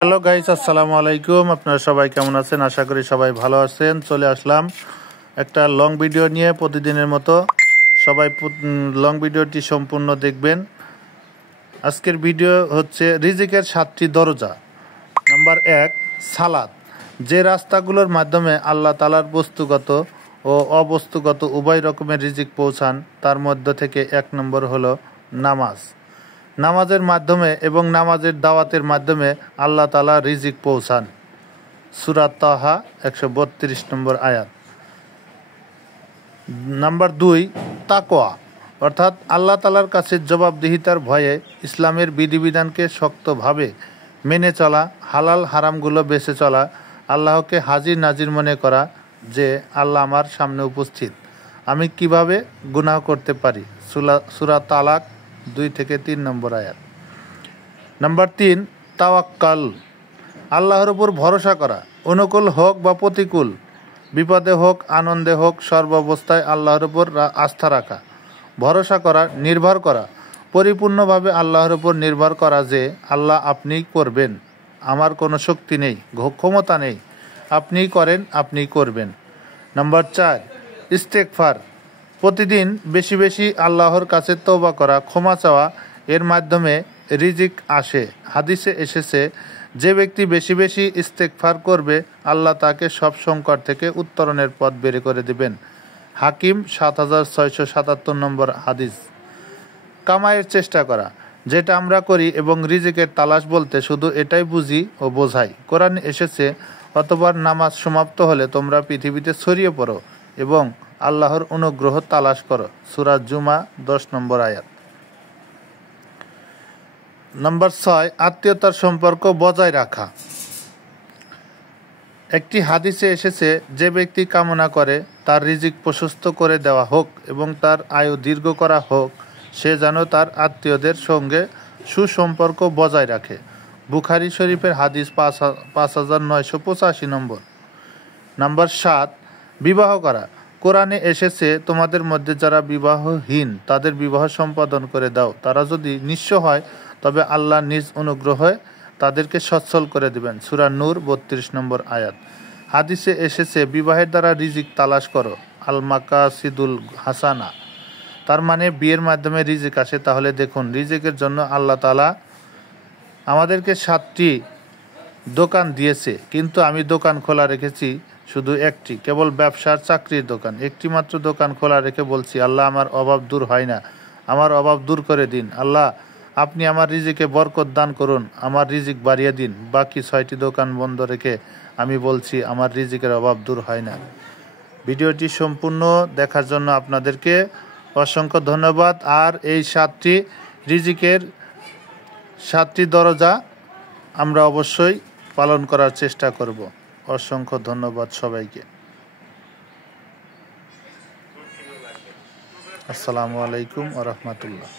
Hello guys, আসসালামু আলাইকুম। আপনারা সবাই কেমন আছেন? আশা করি সবাই ভালো আছেন। চলে আসলাম একটা লং ভিডিও নিয়ে। প্রতিদিনের মতো সবাই লং ভিডিওটি সম্পূর্ণ দেখবেন। আজকের ভিডিও হচ্ছে রিজিকের 7টি দরজা। নাম্বার 1, সালাত। যে রাস্তাগুলোর মাধ্যমে আল্লাহ তাআলার বস্তুগত ও অবস্তুগত উভয় রকমের রিজিক পৌঁছান, তার মধ্য থেকে 1 নম্বর হলো নামাজ। নামাজের মাধ্যমে এবং নামাজের দাওয়াতের মাধ্যমে আল্লাহ তাআলা রিজিক পৌঁছান। সূরা তাহা 132 নম্বর আয়াত। নাম্বার 2, তাকওয়া, অর্থাৎ আল্লাহ তাআলার কাছে জবাবদিহিতার ভয়ে ইসলামের বিধিবিধানকে শক্তভাবে মেনে চলা, হালাল হারামগুলো বেছে চলা, আল্লাহকে হাজির নাজির মনে করা যে আল্লাহ আমার সামনে উপস্থিত, আমি কিভাবে গুনাহ করতে পারি। সূরা তালাক 2-3 নম্বর আয়াত। নাম্বার 3, তাওয়াক্কাল, আল্লাহর উপর ভরসা করা। অনুকূল হোক বা প্রতিকূল, বিপদে হোক আনন্দে হোক, সর্বাবস্থায় আল্লাহর উপর আস্থা রাখা, ভরসা করা, নির্ভর করা, পরিপূর্ণভাবে আল্লাহর উপর নির্ভর করা যে আল্লাহ আপনিই করবেন, আমার কোনো শক্তি নেই, ক্ষমতা নেই, আপনিই করেন, আপনিই করবেন। নাম্বার 4, ইস্তেগফার, প্রতিদিন বেশি বেশি আল্লাহর কাছে তওবা করা, ক্ষমা চাওয়া, এর মাধ্যমে রিজিক আসে। হাদিসে এসেছে, যে ব্যক্তি বেশি বেশি ইস্তেগফার করবে আল্লাহ তাকে সব সংকট থেকে উত্তরণের পথ বের করে দেবেন। হাকিম 7677 নম্বর হাদিস। কামাইয়ের চেষ্টা করা, যেটা আমরা করি এবং রিজিকের তালাশ বলতে শুধু এটাই বুঝি ও বোঝাই। কোরআনে এসেছে, অতঃপর নামাজ সমাপ্ত হলে তোমরা পৃথিবীতে ছড়িয়ে পড়ো এবং আল্লাহর অনুগ্রহ তালাশ করো। সূরা জুমা 10 নম্বর আয়াত। নাম্বার 6, আত্মীয়তার সম্পর্ক বজায় রাখা। একটি হাদিসে এসেছে, যে ব্যক্তি কামনা করে তার রিজিক প্রশস্ত করে দেওয়া হোক এবং তার আয়ু দীর্ঘ করা হোক, সে যেন তার আত্মীয়দের সঙ্গে সুসম্পর্ক বজায় রাখে। বুখারী শরীফের হাদিস 5985 নম্বর। নাম্বার 7, বিবাহ করা। কোরআনে এসেছে, তোমাদের মধ্যে যারা বিবাহহীন তাদের বিবাহ সম্পাদন করে দাও, তারা যদি নিঃস্ব হয় তবে আল্লাহ নিজ অনুগ্রহে তাদেরকে সচ্ছল করে দিবেন। সূরা নূর 32 নম্বর আয়াত। হাদিসে এসেছে, বিবাহের দ্বারা রিজিক তালাশ করো, আল মাকাসিদুল হাসানা, তার মানে বিয়ের মাধ্যমে রিজিক আসে। তাহলে দেখুন, রিজিকের জন্য আল্লাহ তাআলা আমাদেরকে 7টি দোকান দিয়েছে, কিন্তু আমি দোকান খোলা রেখেছি শুধু একটি, কেবল ব্যবসার চাকরির দোকান। একটি মাত্র দোকান খোলা রেখে বলছি, আল্লাহ আমার অভাব দূর হয় না, আমার অভাব দূর করে দিন। আল্লাহ আপনি আমার রিজিকে বরকত দান করুন, আমার রিজিক বাড়িয়ে দিন। বাকি 6টি দোকান বন্ধ রেখে আমি বলছি, আমার রিজিকের অভাব দূর হয় না। ভিডিওটি সম্পূর্ণ দেখার জন্য আপনাদেরকে অসংখ্য ধন্যবাদ। আর এই 7টি রিজিকের 7টি দরজা আমরা অবশ্যই পালন করার চেষ্টা করব। অসংখ্য ধন্যবাদ সবাইকে। আসসালামু আলাইকুম ওয়া রাহমাতুল্লাহ।